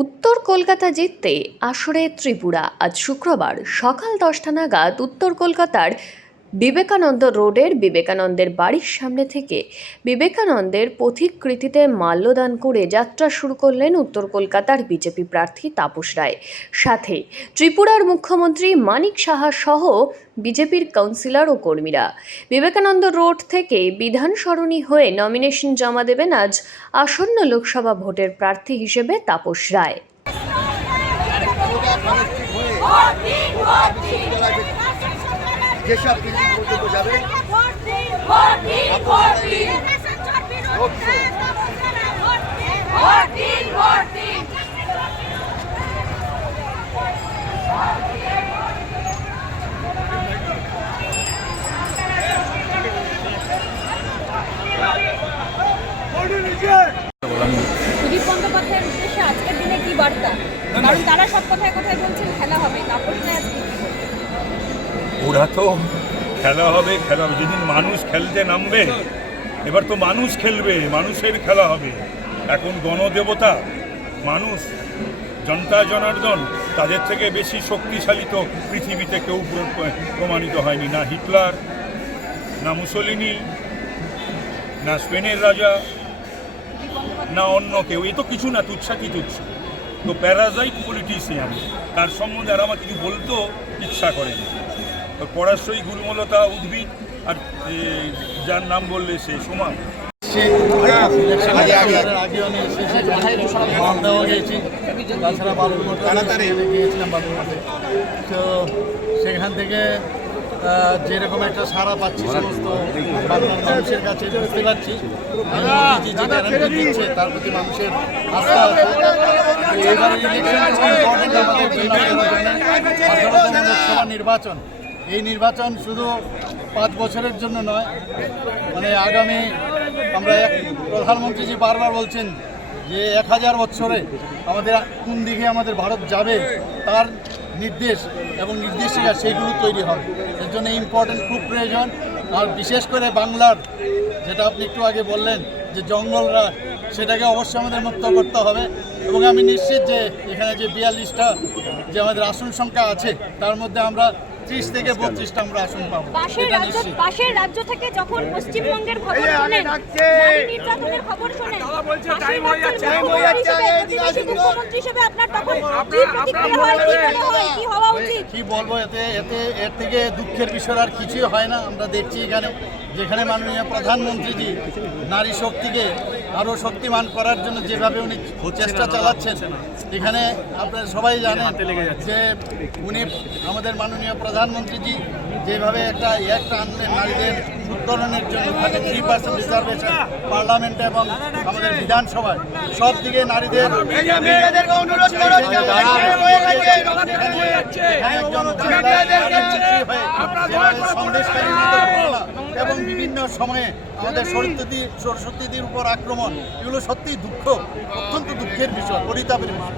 উত্তর কলকাতা জিততে আসরে ত্রিপুরা। আজ শুক্রবার সকাল 10টা নাগাদ উত্তর কলকাতার বিবেকানন্দ রোডের বিবেকানন্দের বাড়ির সামনে থেকে বিবেকানন্দের পথিকৃতিতে মাল্যদান করে যাত্রা শুরু করলেন উত্তর কলকাতার বিজেপি প্রার্থী তাপস রায়। সাথে ত্রিপুরার মুখ্যমন্ত্রী মানিক সাহা সহ বিজেপির কাউন্সিলর ও কর্মীরা। বিবেকানন্দ রোড থেকে বিধান সরণি হয়ে নমিনেশন জমা দেবেন আজ আসন্ন লোকসভা ভোটের প্রার্থী হিসেবে তাপস রায়। যেসব বিল্ডিং পর্যন্ত যাবে সুদীপ বন্দ্যোপাধ্যায়ের উদ্দেশ্যে আজকের দিনে কি বার্তা? কারণ তারা সব কথায় কথায় বলছেন খেলা হবে, তারপর ওরা তো খেলা হবে যেদিন মানুষ খেলতে নামবে। এবার তো মানুষ খেলবে, মানুষের খেলা হবে। এখন গণদেবতা মানুষ, জনতা জনার্দন, তাদের থেকে বেশি শক্তিশালী তো পৃথিবীতে কেউ প্রমাণিত হয়নি। না হিটলার, না মুসোলিনি, না স্পেনের রাজা, না অন্য কেউ। এই তো কিছু না, তুচ্ছাতি তুচ্ছ। তো প্যারাজাইট পলিটিশিয়ান, তার সম্বন্ধে আর আমার কিছু বলতেও ইচ্ছা করে না। পরাশয়ী গুলমলতা উদ্ভিদ, আর যার নাম বললে সে সমান। তো সেখান থেকে যেরকম একটা সাড়া পাচ্ছি সমস্ত বাংলার মানুষের কাছে, বুঝতে পারছি যে গ্যারান্টি দিচ্ছে তার প্রতি মানুষের আস্থা আছে। এবারের ইলেকশন লোকসভা নির্বাচন, এই নির্বাচন শুধু 5 বছরের জন্য নয়, মানে আগামী আমরা প্রধানমন্ত্রীজি বারবার বলছেন যে 1000 বছরে আমাদের কোন দিকে আমাদের ভারত যাবে তার নির্দেশ এবং নির্দেশিকা সেইগুলো তৈরি হবে। এর জন্য ইম্পর্টেন্ট খুব প্রয়োজন। আর বিশেষ করে বাংলার, যেটা আপনি একটু আগে বললেন যে জঙ্গলরা, সেটাকে অবশ্যই আমাদের মুক্ত করতে হবে। এবং আমি নিশ্চিত যে এখানে যে 42টা যে আমাদের আসন সংখ্যা আছে তার মধ্যে আমরা 30 থেকে 32টা আমরা আসন পাবো। পাশের রাজ্য থেকে যখন পশ্চিমবঙ্গের খবর শোনেন, নারী নির্যাতনের খবর শোনেন, মুখ্যমন্ত্রী হিসেবে আপনার তখন কি প্রতিক্রিয়া হয়, কি হওয়া উচিত? কি বলবো, এর থেকে দুঃখের বিষয় আর কিছুই হয় না। আমরা দেখছি এখানে যেখানে মাননীয় প্রধানমন্ত্রীজি নারী শক্তিকে আরও শক্তিমান করার জন্য যেভাবে উনি চেষ্টা চালাচ্ছেন, এখানে আপনারা সবাই জানেন যে উনি আমাদের মাননীয় প্রধানমন্ত্রীজি যেভাবে একটা আনলেন নারীদের উত্তরণের জন্য, 3% রিজার্ভেশন পার্লামেন্টে এবং আমাদের বিধানসভায়, সব দিকে নারীদের এবং বিভিন্ন সময়ে আমাদের সরস্বতীদের উপর আক্রমণ, এগুলো সত্যিই দুঃখ, অত্যন্ত দুঃখের বিষয়, পরিতাপের বিষয়।